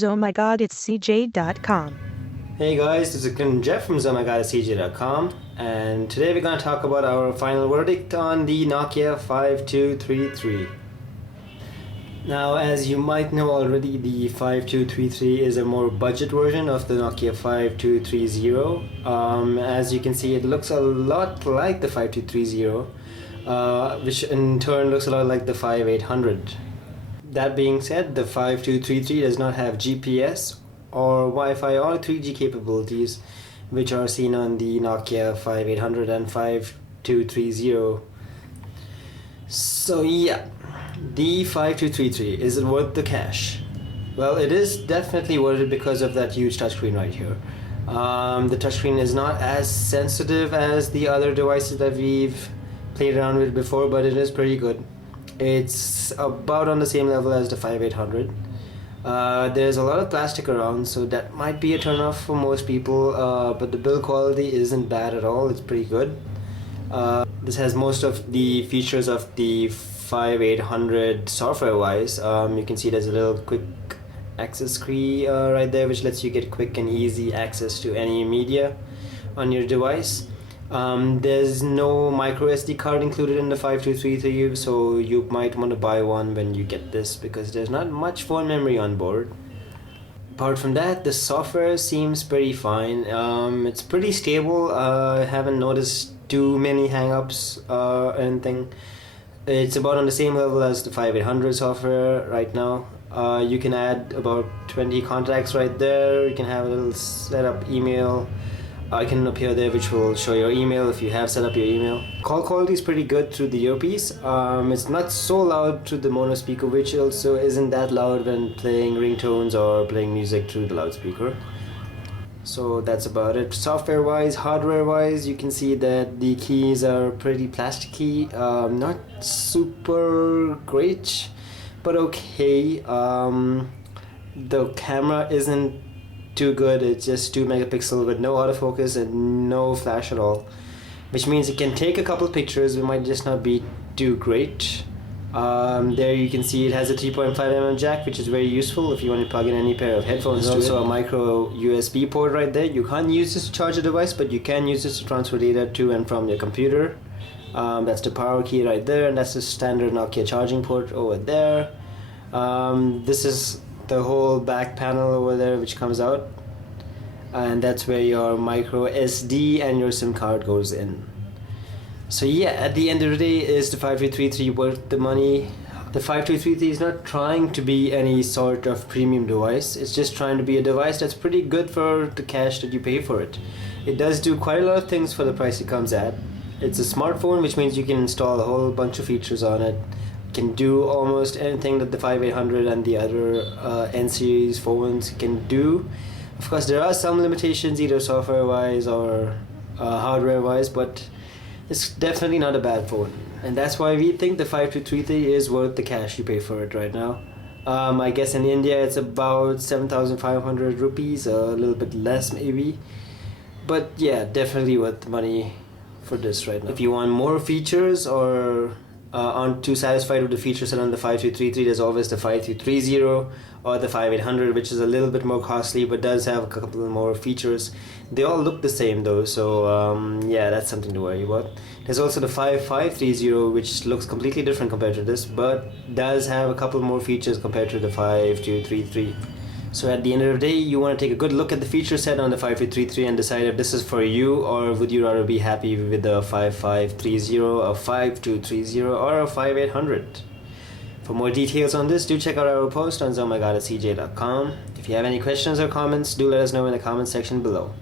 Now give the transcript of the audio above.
Oh my god, it's CJ.com. Hey guys, this is Jeff from ZomagadaCJ.com, and today we're going to talk about our final verdict on the Nokia 5233. Now, as you might know already, the 5233 is a more budget version of the Nokia 5230. As you can see, it looks a lot like the 5230, which in turn looks a lot like the 5800. That being said, the 5233 does not have GPS or Wi-Fi or 3G capabilities, which are seen on the Nokia 5800 and 5230. So yeah, the 5233, is it worth the cash? Well, it is definitely worth it because of that huge touchscreen right here. The touchscreen is not as sensitive as the other devices that we've played around with before, but it is pretty good. It's about on the same level as the 5800. There's a lot of plastic around, so that might be a turn-off for most people, but the build quality isn't bad at all. It's pretty good. This has most of the features of the 5800 software-wise. You can see there's a little quick access key right there, which lets you get quick and easy access to any media on your device. There's no MicroSD card included in the 5233, so you might want to buy one when you get this because there's not much phone memory on board. Apart from that, the software seems pretty fine. It's pretty stable. I haven't noticed too many hang-ups or anything. It's about on the same level as the 5800 software right now. You can add about 20 contacts right there. You can have a little setup email icon appear there, which will show your email if you have set up your email. Call quality is pretty good through the earpiece. It's not so loud through the mono speaker, which also isn't that loud when playing ringtones or playing music through the loudspeaker. So that's about it. Software wise, hardware wise, you can see that the keys are pretty plasticky, not super great, but okay. The camera isn't too good. It's just 2 megapixel with no autofocus and no flash at all, which means it can take a couple pictures. It might just not be too great. There you can see it has a 3.5mm jack, which is very useful if you want to plug in any pair of headphones. There's also a micro USB port right there. You can't use this to charge a device, but you can use this to transfer data to and from your computer. That's the power key right there, and that's the standard Nokia charging port over there. This is the whole back panel over there which comes out, and that's where your micro SD and your SIM card goes in. So yeah, at the end of the day, is the 5233 worth the money? The 5233 is not trying to be any sort of premium device. It's just trying to be a device that's pretty good for the cash that you pay for it. It does do quite a lot of things for the price it comes at. It's a smartphone, which means you can install a whole bunch of features on it. Can do almost anything that the 5800 and the other N-series phones can do. Of course, there are some limitations, either software-wise or hardware-wise, but it's definitely not a bad phone. And that's why we think the 5233 is worth the cash you pay for it right now. I guess in India it's about 7,500 rupees, a little bit less maybe. But yeah, definitely worth the money for this right now. If you want more features or aren't too satisfied with the feature set on the 5233, there's always the 5230 or the 5800, which is a little bit more costly but does have a couple more features. They all look the same though, so yeah, that's something to worry about. There's also the 5530, which looks completely different compared to this, but does have a couple more features compared to the 5233. So at the end of the day, you want to take a good look at the feature set on the 5233 and decide if this is for you, or would you rather be happy with the 5530, a 5230, or a 5800. For more details on this, do check out our post on ZomagadaCJ.com. If you have any questions or comments, do let us know in the comment section below.